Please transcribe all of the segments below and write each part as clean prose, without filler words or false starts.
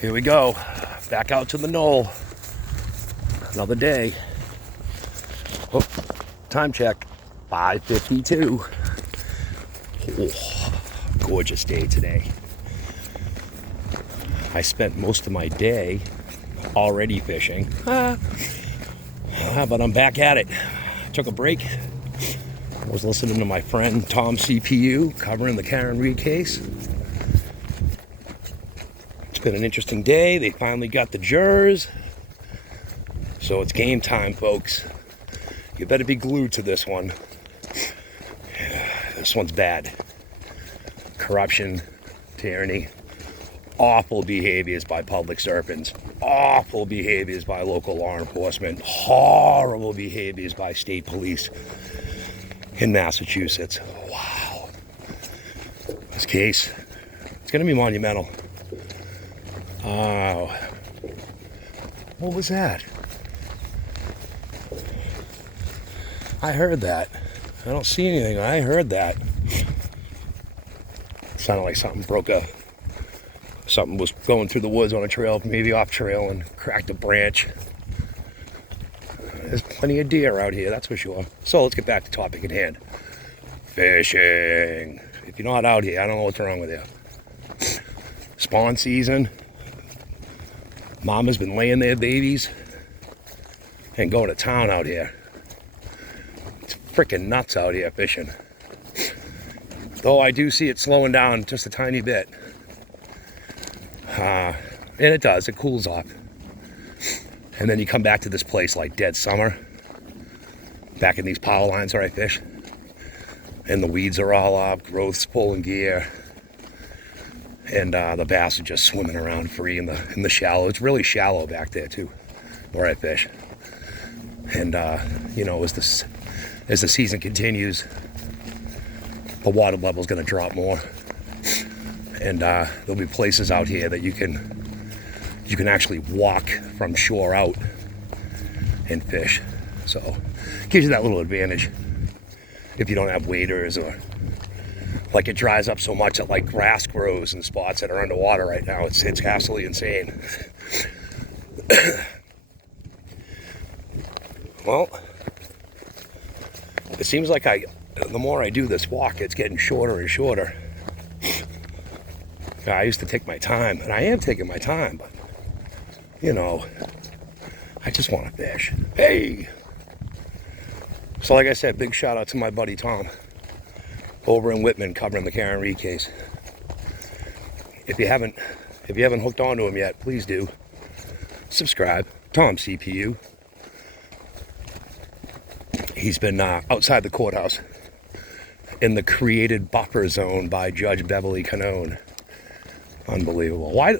Here we go, back out to the knoll. Another day. Oh, time check, 5:52. Oh, gorgeous day today. I spent most of my day already fishing, but I'm back at it. Took a break. I was listening to my friend Tom CPU covering the Karen Reed case. It's been an interesting day. They finally got the jurors. So it's game time, folks. You better be glued to this one. This one's bad. Corruption, tyranny, awful behaviors by public servants, awful behaviors by local law enforcement, horrible behaviors by state police in Massachusetts. Wow. This case, it's going to be monumental. What was that? I heard that. I don't see anything. I heard that. It sounded like something was going through the woods on a trail, maybe off trail, and cracked a branch. There's plenty of deer out here, that's for sure. So let's get back to topic at hand. Fishing. If you're not out here, I don't know what's wrong with you. Spawn season. Mama's been laying their babies and going to town out here. It's freaking nuts out here fishing. Though I do see it slowing down just a tiny bit. And it does, it cools off. And then you come back to this place like dead summer. Back in these power lines where I fish. And the weeds are all up, growth's pulling gear. And the bass are just swimming around free in the shallow. It's really shallow back there too, where I fish. And as the season continues, the water level's going to drop more. And there'll be places out here that you can actually walk from shore out and fish. So gives you that little advantage if you don't have waders, or like it dries up so much that like grass grows in spots that are underwater right now. It's absolutely insane. Well, it seems like the more I do this walk, it's getting shorter and shorter. I used to take my time, and I am taking my time, but I just want to fish. Hey! So like I said, big shout out to my buddy Tom over in Whitman covering the Karen Reed case. If you haven't hooked onto him yet, please do. Subscribe. Tom CPU. He's been outside the courthouse in the created buffer zone by Judge Beverly Canone. Unbelievable. Why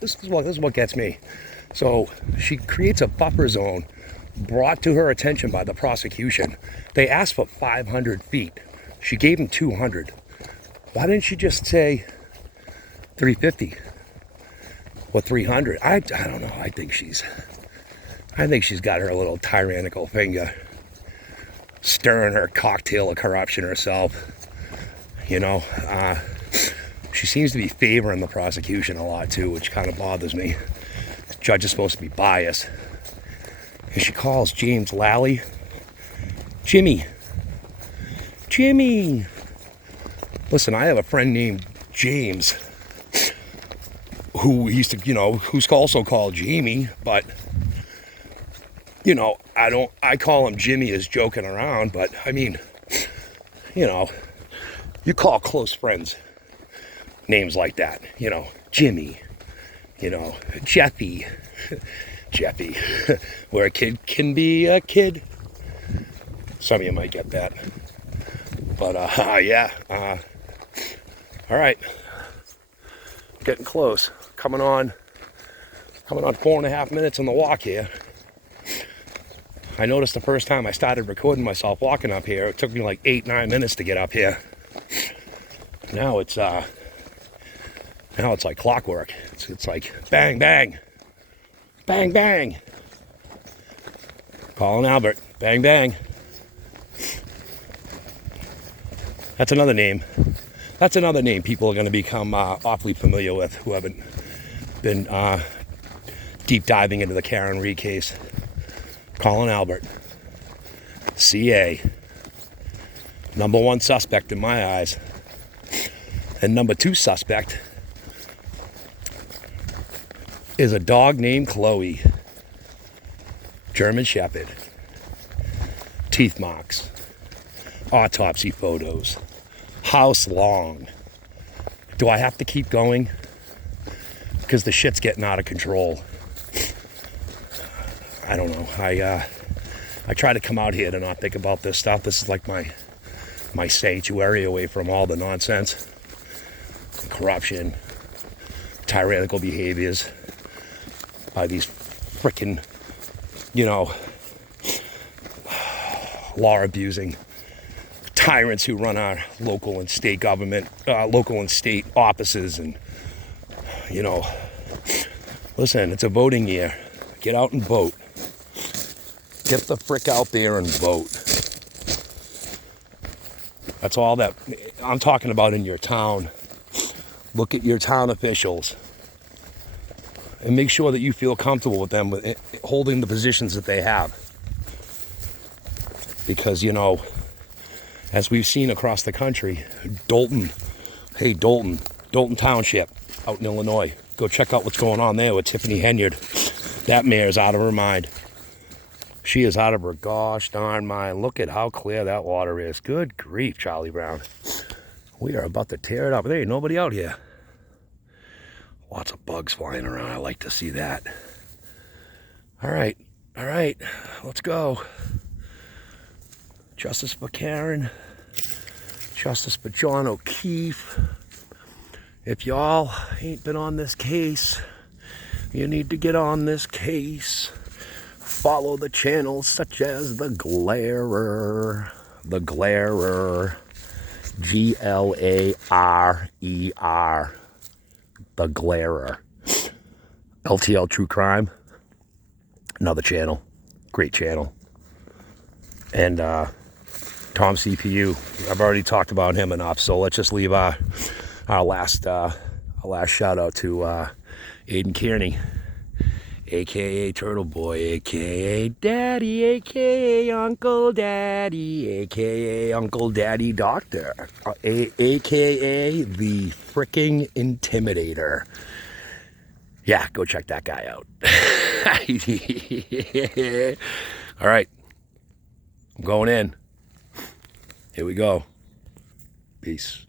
this is what gets me. So she creates a buffer zone brought to her attention by the prosecution. They asked for 500 feet. She gave him 200. Why didn't she just say 350 or 300? I don't know. I think she's got her little tyrannical finger stirring her cocktail of corruption herself. She seems to be favoring the prosecution a lot too, which kind of bothers me. The judge is supposed to be biased. And she calls James Lally Jimmy. Listen, I have a friend named James who used to, who's also called Jamie, but I call him Jimmy as joking around, but I mean, you call close friends names like that, Jimmy, Jeffy, where a kid can be a kid. Some of you might get that, but yeah. All right, getting close. Coming on 4.5 minutes on the walk here. I noticed the first time I started recording myself walking up here, it took me like 8-9 minutes to get up here. Now it's like clockwork. It's like bang, bang, bang, bang. Colin Albert, bang, bang. That's another name. That's another name people are going to become awfully familiar with who haven't been deep diving into the Karen Reed case. Colin Albert, CA, number one suspect in my eyes. And number two suspect is a dog named Chloe, German Shepherd, teeth marks, autopsy photos, house long. Do I have to keep going? Because the shit's getting out of control. I don't know. I try to come out here to not think about this stuff. This is like my sanctuary away from all the nonsense, corruption, tyrannical behaviors by these frickin', law abusing tyrants who run our local and state government, local and state offices. And, listen, it's a voting year. Get out and vote. Get the frick out there and vote. That's all that I'm talking about in your town. Look at your town officials and make sure that you feel comfortable with them holding the positions that they have. Because, as we've seen across the country, Dalton Township out in Illinois. Go check out what's going on there with Tiffany Henyard. That mare is out of her mind. She is out of her gosh darn mind. Look at how clear that water is. Good grief, Charlie Brown. We are about to tear it up. There ain't nobody out here. Lots of bugs flying around. I like to see that. All right. Let's go. Justice for Karen. Justice for John O'Keefe. If y'all ain't been on this case, you need to get on this case. Follow the channels such as The Glarer. The Glarer. Glarer. The Glarer. LTL True Crime. Another channel. Great channel. And Tom CPU. I've already talked about him enough, so let's just leave our last shout out to Aiden Kearney, aka Turtleboy, aka Daddy, aka Uncle Daddy, aka Uncle Daddy Doctor, aka the fricking Intimidator. Yeah, go check that guy out. All right, I'm going in. Here we go. Peace.